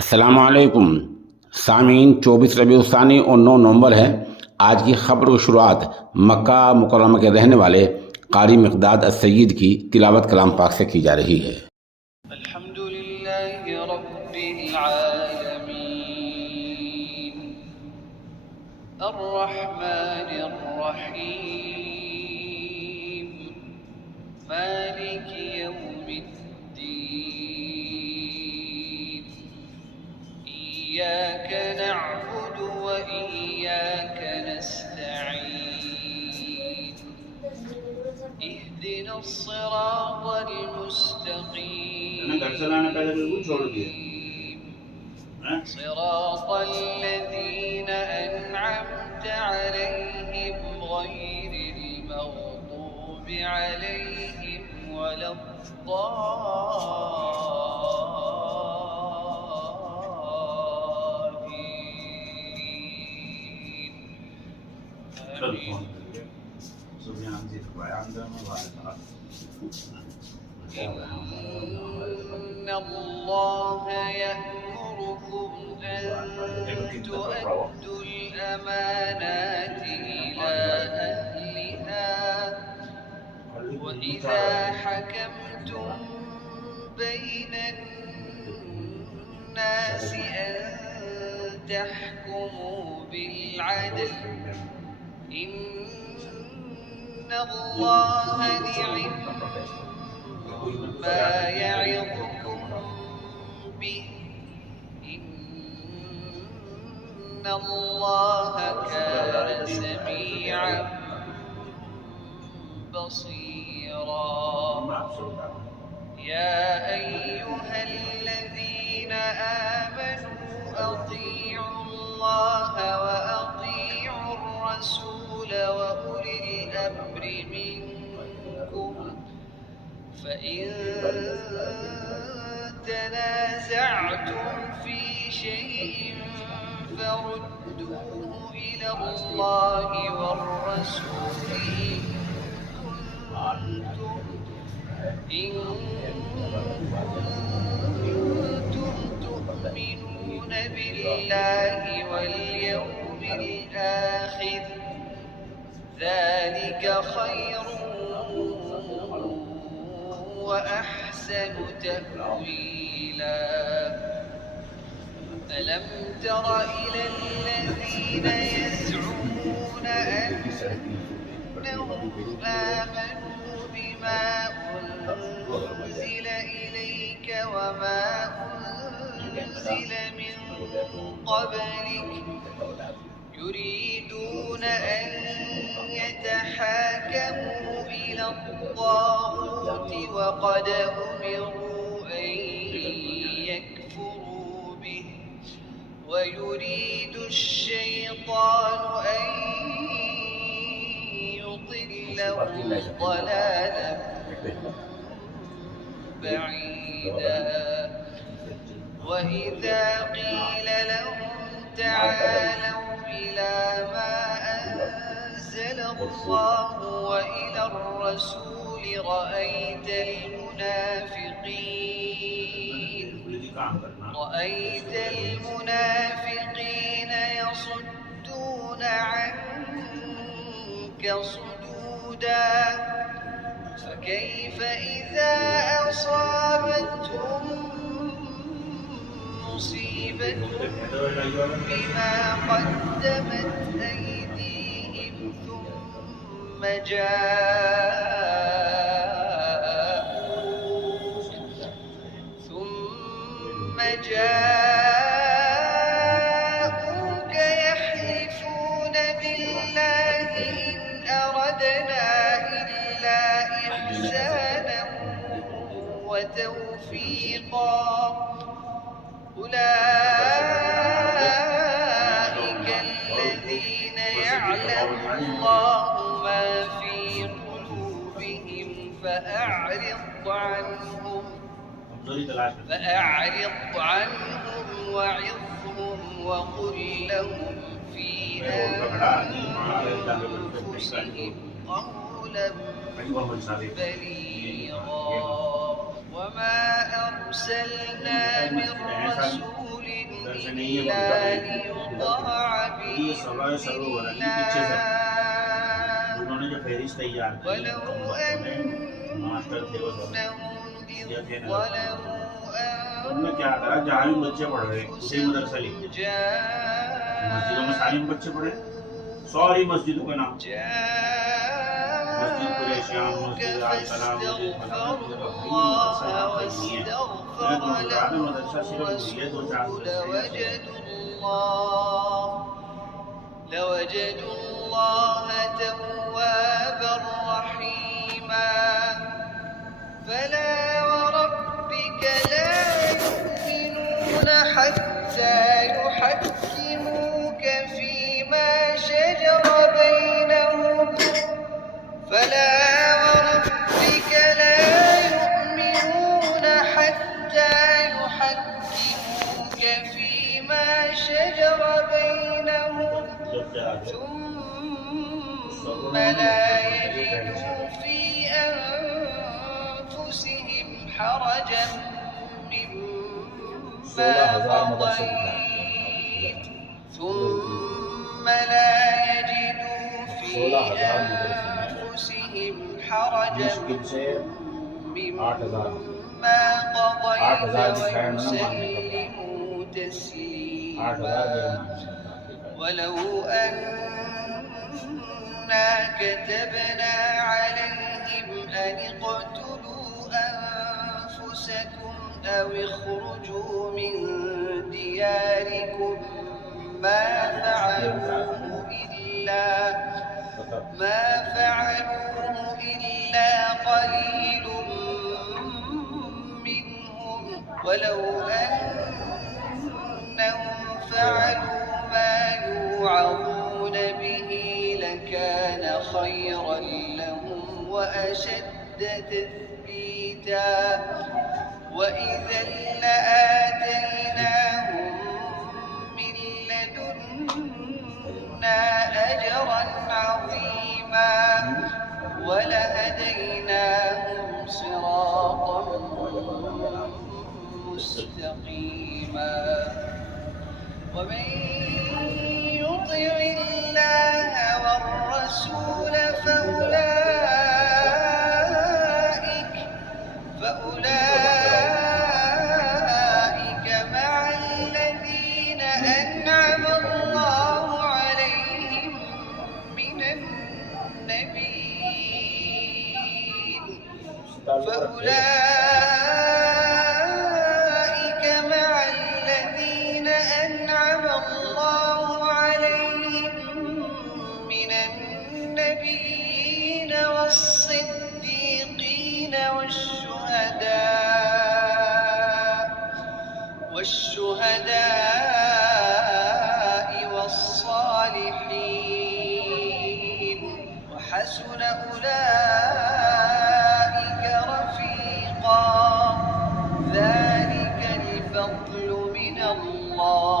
अस्सलामुअलैकुम सामीन। 24 रबीउल सानी और 9 नवंबर है। आज की खबर की शुरुआत मक्का मुकर्रमा के रहने वाले कारी मिक़दाद अस्सय्यिद की तिलावत कलाम पाक से की जा रही है। अल्हम्दुलिल्लाहि रब्बिल आलमीन अर्रहमानिर रहीम मालिकि यौमिद्दीन इय्याक नअबुदु व इय्याक नस्तईन इहदिनस सिरातल मुस्तक़ीम صراط الذين أنعمت عليهم غير المغضوب عليهم ولا إن الله يأمركم أن تؤدوا الأمانات إلى أهلها وإذا حكمتم بين الناس أن تحكموا بالعدل إن الله نعم ما يعظكم به إن الله كان سميعا بصيرا يا أيها الذين آمنوا أطيعوا الله وأطيعوا الرسول وأولي الأمر منكم فإن تنازعتم في شيء فردوه إلى الله والرسول إن كنتم تؤمنون بالله واليوم الآخر ذلك خير وأحسن تأويلا ألم تر إلى الذين يزعمون أنهم آمنوا بما أنزل إليك وما أنزل من قبلك يريدون أن يتحاكموا إلى الطاغوت وقد أمروا أن يكفروا به ويريد الشيطان أن يضلهم ضلالا بعيدا وإذا قيل لهم تعالوا إلى ما أنزل الله وإلى الرسول رأيت المنافقين يصدون عنك صدودا فكيف إذا أصابتهم مصيبة بما قدمت أيديهم ثم جاءوك يحلفون بالله إن أردنا إلا إحسانا وتوفيقا أولئك الذين يعلم الله ما في قلوبهم فأعرض عنهم وعظهم وقل لهم في أنفسهم قولا بليغا وما أرسلنا من رسول ऐसे नहीं है إلا बनता ليطاع ये सवाल सर्व वाला नहीं पीछे से بإذن उन्होंने जो फहरिस्त तैयार की ولو मास्टर थे वो सब أنهم إذ ये थे ना ظلموا उनने क्या करा जहाँ भी बच्चे पढ़ रहे उसी मदरसा लिख أنفسهم दिया मस्जिदों में सारी बच्चे पढ़े सारी मस्जिदों का नाम मस्जिद कुरैशियान मस्जिद अल सलाम मस्जिद फलाना मस्जिद मदरसा सिर्फ ये दो चार لوجدوا الله توابا رحيما فلا وربك لا يؤمنون حتى يحكموك فيما شجر بينهم فلا وربك لا يؤمنون حتى يحكموك فيما شجر بينهم ثم لا يجدوا في أنفسهم حرجا مما قضيت ثم لا يجدوا في أنفسهم حرجا مما قضيت ويسلموا تسليما ولو أنا كتبنا عليهم أن اقتلوا أنفسكم أو اخرجوا من دياركم ما فعلوه إلا قليل منهم ولو أنهم فعلوا ما يوعظون به لكان خيرا لهم وأشد تثبيتا وإذا لآتيناهم من لدنا أجرا عظيما ولهديناهم صراطا مستقيما ومن يطع الله والرسول فأولئك مع الذين أنعم الله عليهم من النبيين فأولئك مع الذين أنعم الله عليهم من النبيين والصديقين والشهداء والصالحين وحسن أولئك رفيقا ذلك الفضل من الله